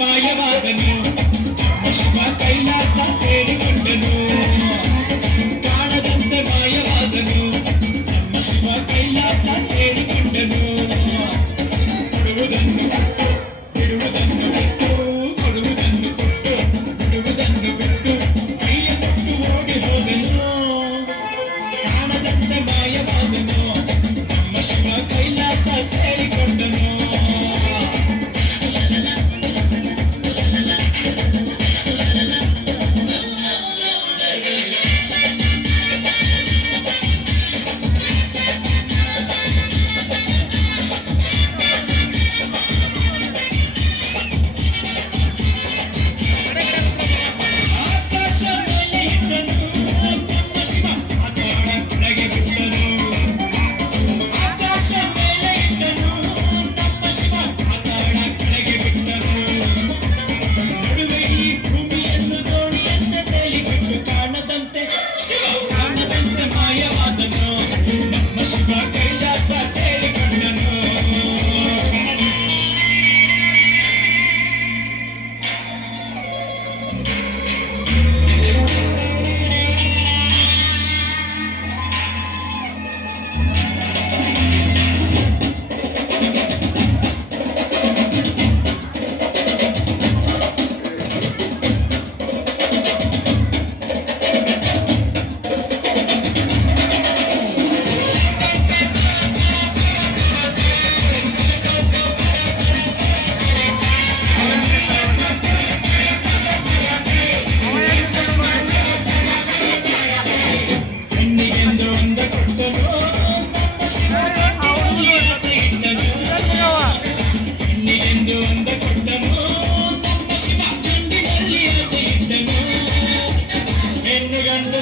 ಮಾಯವಾದನು ಶಿವ ಕೈಲಾಸ ಸೇರಿಕೊಂಡನು ಕಾಣದಂತೆ ಮಾಯವಾದನು ನಮ್ಮ ಶಿವ ಕೈಲಾಸ ಸೇರಿಕೊಂಡನು ಕೊಡುವುದನ್ನು ಕೊಟ್ಟು ಬಿಡುವುದನ್ನು ಬಿಟ್ಟು ಕೊಡುವುದನ್ನು ಕೊಟ್ಟು ಬಿಡುವುದನ್ನು ಬಿಟ್ಟು ಕೈಯ ಕೊಟ್ಟು ಓಡಿ ಹೋದನು ಕಾಣದಂತೆ ಮಾಯವಾದನು ನಮ್ಮ ಶಿವ ಕೈಲಾಸ ಸೇರಿಕೊಂಡನು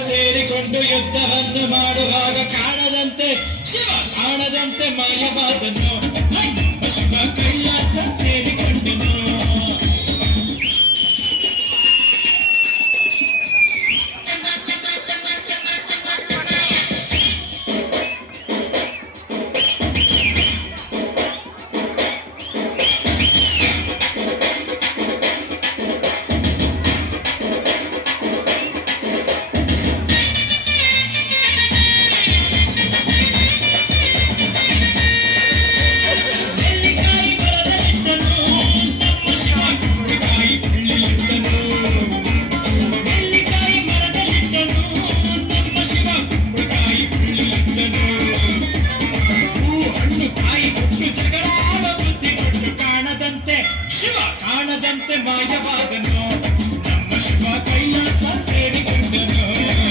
ಸೇರಿಕೊಂಡು ಯುದ್ಧವನ್ನು ಮಾಡುವಾಗ ಕಾಣದಂತೆ ಶಿವ ಕಾಣದಂತೆ ಮಾಯವಾದನು ಶಿವ ಕೈಲಾಸ ಸೇರಿಕೊಂಡನು ಕಾಣದಂತೆ ಮಾಯವಾದನು ನಮ್ಮ ಶಿವ ಕೈಲಾಸ ಸೇರಿಕೊಂಡನು